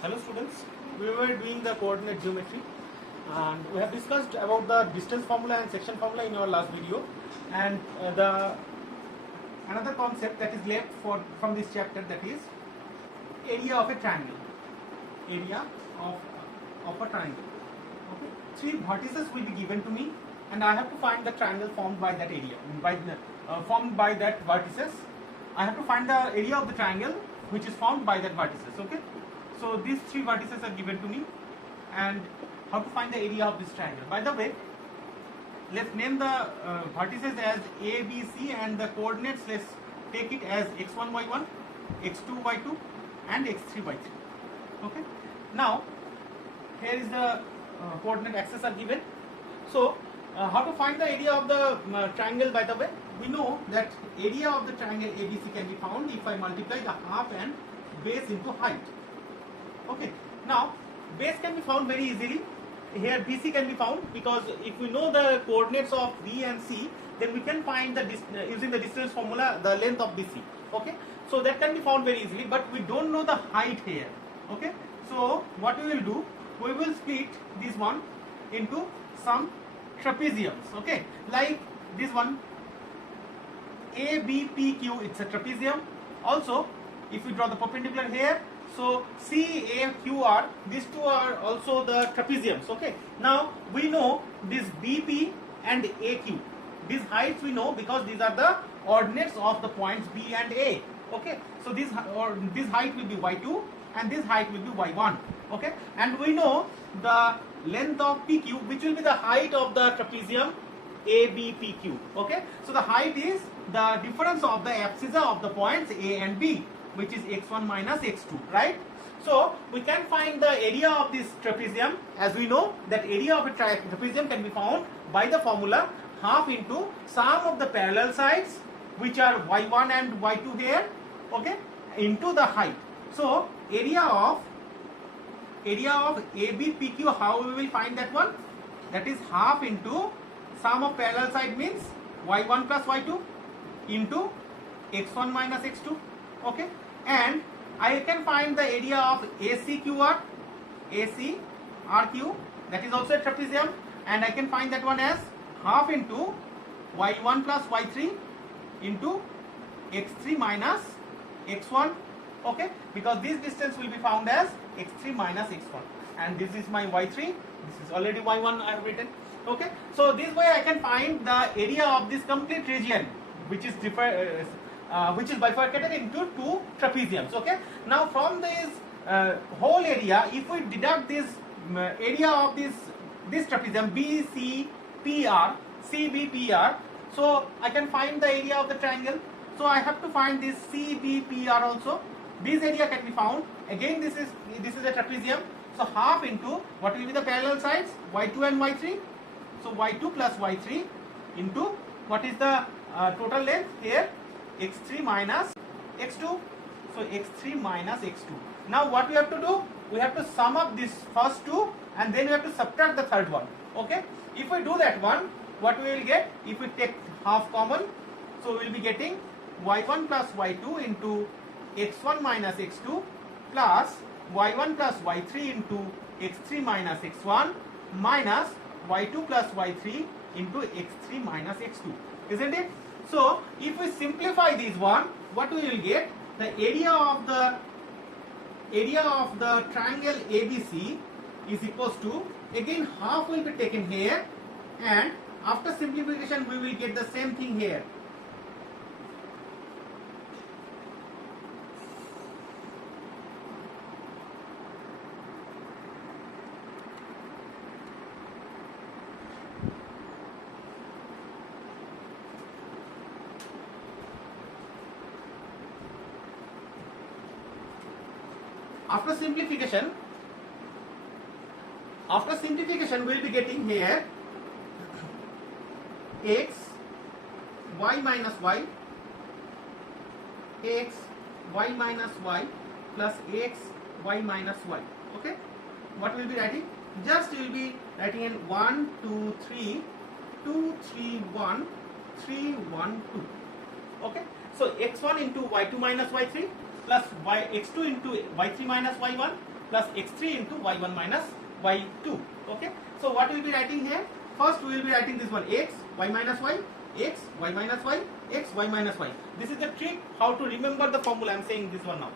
Hello students, we were doing the coordinate geometry and we have discussed about the distance formula and section formula in our last video, and the another concept that is left from this chapter, that is area of a triangle. Area of a triangle. Okay, three vertices will be given to me and I have to find the triangle formed by that area, formed by that vertices. I have to find the area of the triangle which is formed by that vertices. Okay, so these three vertices are given to me and how to find the area of this triangle. By the way, let's name the vertices as A, B, C, and the coordinates, let's take it as x1, y1, x2, y2 and x3, y3. Okay, now here is the coordinate axes are given. So how to find the area of the triangle? By the way, we know that area of the triangle ABC can be found if I multiply the half and base into height. Okay, now base can be found very easily. Here BC can be found because if we know the coordinates of B and C, then we can find the using the distance formula the length of BC. Okay, so that can be found very easily, but we don't know the height here. Okay, so what we will do, we will split this one into some trapeziums. Okay, like this one ABPQ, it's a trapezium. Also, if we draw the perpendicular here, so CAQR, these two are also the trapeziums. Okay, now we know this BP and AQ. These heights we know because these are the ordinates of the points B and A. Okay, so this height will be y2 and this height will be y1. Okay, and we know the length of PQ, which will be the height of the trapezium ABPQ. Okay, so the height is the difference of the abscissa of the points A and B, which is x1 minus x2, right? So we can find the area of this trapezium, as we know that area of a trapezium can be found by the formula half into sum of the parallel sides, which are y1 and y2 here, okay, into the height. So area of ABPQ, how we will find that one? That is half into sum of parallel side, means y1 plus y2 into x1 minus x2. Okay, and I can find the area of ACQR, that is also a trapezium, and I can find that one as half into y1 plus y3 into x3 minus x1. Okay, because this distance will be found as x3 minus x1, and this is my y3, this is already y1 I have written. Okay, so this way I can find the area of this complete region, which is bifurcated into two trapeziums. Okay, now from this whole area, if we deduct this area of this trapezium BCPR, CBPR, so I can find the area of the triangle. So I have to find this CBPR also. This area can be found. Again, this is a trapezium. So half into what will be the parallel sides, y2 and y3. So y2 plus y3 into what is the total length here, x3 minus x2. So x3 minus x2. Now what we have to do? We have to sum up this first two and then we have to subtract the third one. Okay. If we do that one, what we will get? If we take half common, so we will be getting y1 plus y2 into x1 minus x2 plus y1 plus y3 into x3 minus x1 minus y2 plus y3 into x3 minus x2, isn't it? So if we simplify this one, what we will get? The area of the triangle ABC is equals to, again half will be taken here, and after simplification we will get the same thing here. After simplification we will be getting here x y minus y, x y minus y plus x y minus y. Okay, what we will be writing? Just we will be writing in 1 2 3 2 3 1 3 1 2. Okay, so x1 into y2 minus y3 plus x2 into y3 minus y1 plus x3 into y1 minus y2. Okay, so what we will be writing here? First we will be writing this one, x, y minus y, x, y minus y, x, y minus y. This is the trick how to remember the formula. I am saying this one now.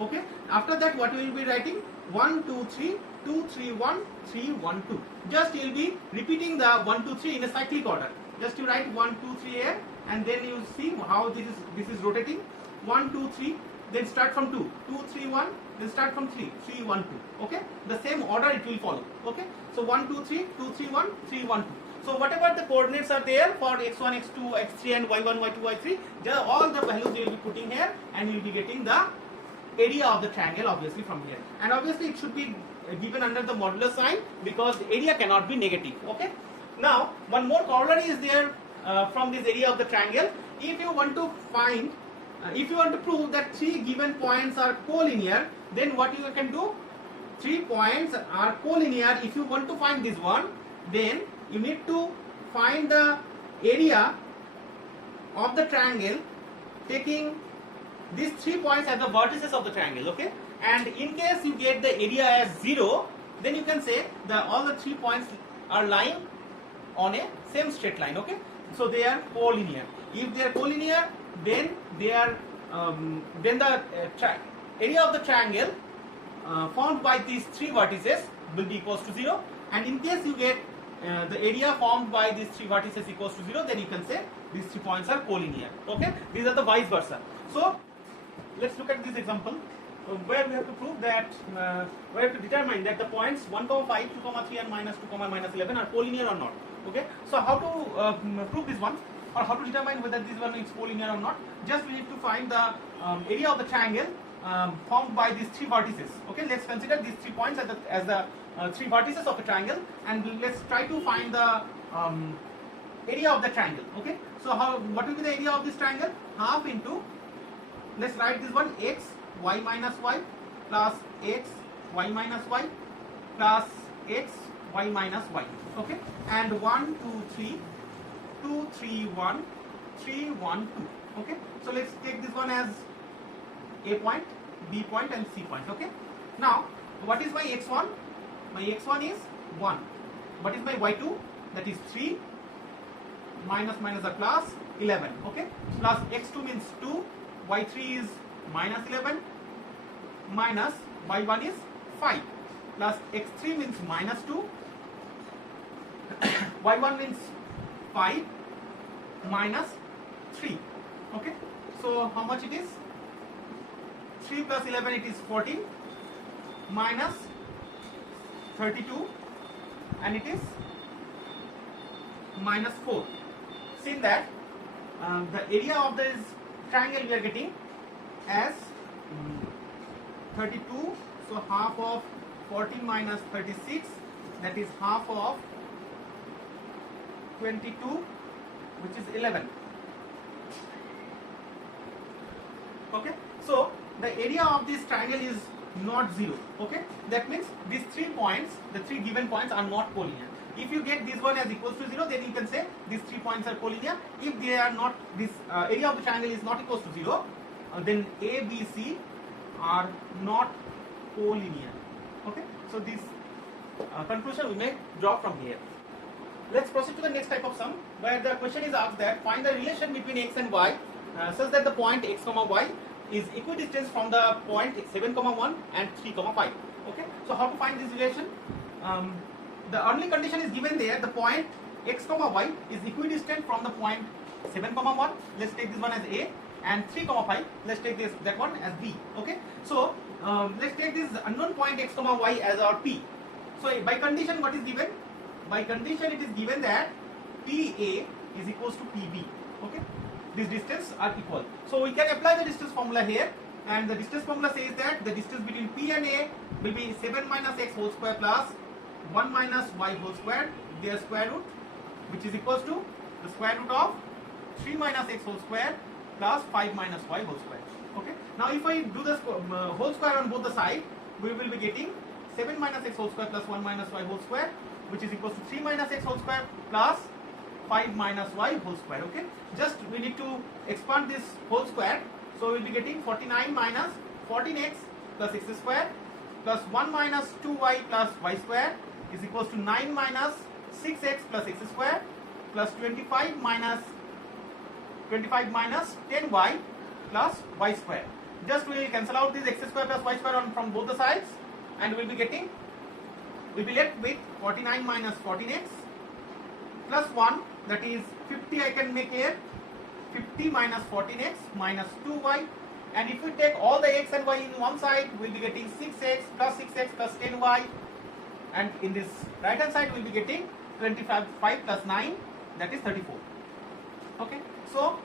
Okay, after that what we will be writing? 1, 2, 3, 2, 3, 1, 3, 1, 2. Just you will be repeating the 1, 2, 3 in a cyclic order. Just you write 1, 2, 3 here, and then you see how this is rotating. 1, 2, 3, then start from 2, 2, 3, 1, then start from 3, 3, 1, 2. Okay, the same order it will follow. Okay, so 1, 2, 3, 2, 3, 1, 3, 1, 2. So whatever the coordinates are there for x1, x2, x3 and y1, y2, y3, just all the values you will be putting here, and you will be getting the area of the triangle obviously from here. And obviously it should be given under the modular sign, because the area cannot be negative. Okay, now one more corollary is there from this area of the triangle. If you want to find, if you want to prove that 3 given points are collinear, then what you can do? 3 points are collinear. If you want to find this one, then you need to find the area of the triangle taking these 3 points as the vertices of the triangle. Okay, and in case you get the area as 0, then you can say that all the 3 points are lying on a same straight line. Okay, so they are collinear. If they are collinear, then they are then the area of the triangle formed by these 3 vertices will be equals to 0. And in case you get the area formed by these 3 vertices equals to 0, then you can say these 3 points are collinear. Okay, these are the vice versa. So let's look at this example where we have to prove that we have to determine that the points 1, 5, 2, 3 and minus 2, minus 11 are collinear or not. Okay, so how to prove this one, or how to determine whether this one is collinear or not? Just we need to find the area of the triangle formed by these 3 vertices. Okay, let's consider these 3 points as the 3 vertices of a triangle, and let's try to find the area of the triangle. Okay, so what will be the area of this triangle? Half into, let's write this one, x, y minus y plus x, y minus y plus x, y minus y. Okay, and 1, 2, 3, 2, 3, 1, 3, 1, 2. Okay, so let's take this one as A point, B point and C point. Okay, now what is my x1? My x1 is 1. What is my y2? That is 3, minus are plus 11. Okay, plus x2 means 2, y3 is minus 11, minus y1 is 5, plus x3 means minus 2, y1 means 5, minus 3. Okay, so how much it is? 3 plus 11, it is 14, minus 32, and it is minus 4. See that the area of this triangle we are getting as 32, so half of 14 minus 36, that is half of 22, which is 11. Okay, so the area of this triangle is not 0. Okay, that means these 3 points, the 3 given points are not collinear. If you get this one as equals to 0, then you can say these 3 points are collinear. If they are not, this area of the triangle is not equals to 0, then A, B, C are not collinear. Okay, so this conclusion we may draw from here. Let's proceed to the next type of sum, where the question is asked that find the relation between x and y such that the point x, y is equidistant from the point 7, 1 and 3, 5. Okay, so how to find this relation? The only condition is given there, the point x, y is equidistant from the point 7, 1. Let's take this one as A, and 3, 5. Let's take that one as B. Okay, so let's take this unknown point x, y as our P. So by condition, what is given? By condition, it is given that PA is equals to PB. Okay, these distances are equal. So we can apply the distance formula here, and the distance formula says that the distance between P and A will be 7 minus x whole square plus 1 minus y whole square, their square root, which is equals to the square root of 3 minus x whole square plus 5 minus y whole square. Okay, now if I do the whole square on both the sides, we will be getting 7 minus x whole square plus 1 minus y whole square, which is equals to 3 minus x whole square plus 5 minus y whole square. Okay, just we need to expand this whole square, so we will be getting 49 minus 14x plus x square plus 1 minus 2y plus y square is equals to 9 minus 6x plus x square plus 25 minus 10y plus y square. Just we will cancel out this x square plus y square from both the sides, and we'll be left with 49 minus 14x plus 1, that is 50. I can make here 50 minus 14x minus 2y, and if we take all the x and y in one side, we'll be getting 6x plus 10y, and in this right hand side we'll be getting 25 plus 9, that is 34. Okay, so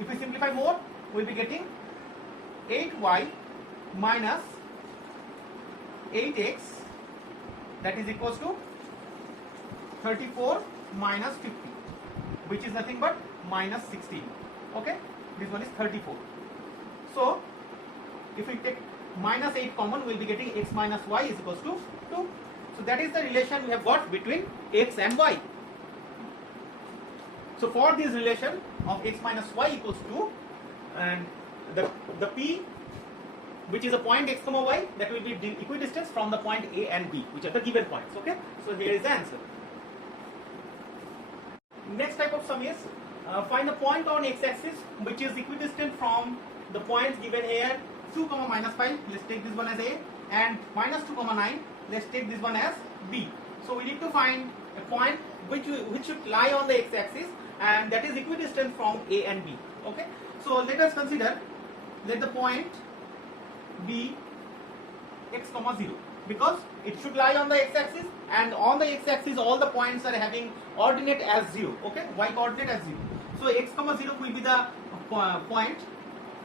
if we simplify more, we'll be getting 8y minus 8x, that is equals to 34 minus 50, which is nothing but minus 16. Okay, this one is 34. So if we take minus 8 common, we'll be getting x minus y is equals to 2. So that is the relation we have got between x and y. So for this relation of x minus y equals 2, and the p, which is a point x comma y, that will be equidistant from the point A and B, which are the given points. Okay, so here is the answer. Next type of sum is find a point on x-axis which is equidistant from the points given here 2 comma minus 5. Let's take this one as A, and minus 2 comma 9. Let's take this one as B. So we need to find a point which should lie on the x-axis, and that is equidistant from A and B. Okay, so let us consider, let the point be x comma 0, because it should lie on the x-axis, and on the x-axis all the points are having ordinate as 0. Okay, y coordinate as 0. So x comma 0 will be the point.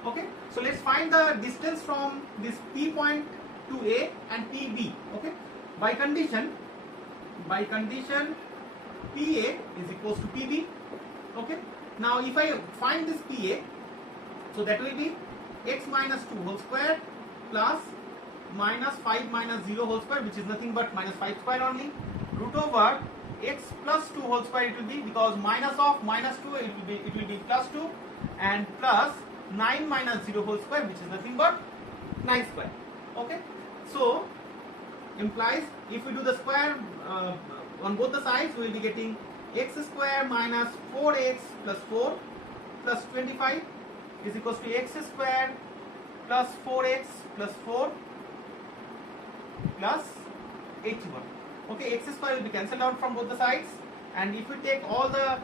Okay, so let's find the distance from this P point to A and PB. Okay, by condition PA is equals to PB. Okay, now if I find this PA, so that will be x minus 2 whole square plus minus 5 minus 0 whole square, which is nothing but minus 5 square only, root over x plus 2 whole square it will be, because minus of minus 2 it will be plus 2, and plus 9 minus 0 whole square, which is nothing but 9 square. Okay, so implies if we do the square on both the sides, we will be getting x square minus 4x plus 4 plus 25 is equals to x square plus 4x plus 4 plus 81. Okay, x square will be cancelled out from both the sides, and if we take all the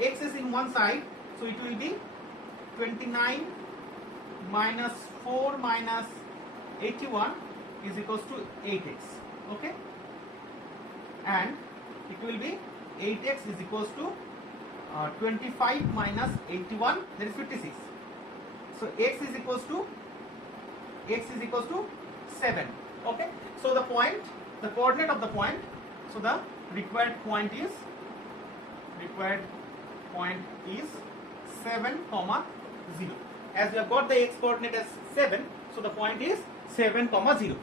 x's in one side, so it will be 29 minus 4 minus 81 is equals to 8x. Okay, and it will be 8x is equals to 25 minus 81, that is 56. So x is equals to 7. Okay, so the coordinate of the point, so the required point is 7 comma 0. As we have got the x coordinate as 7, so the point is 7 comma 0.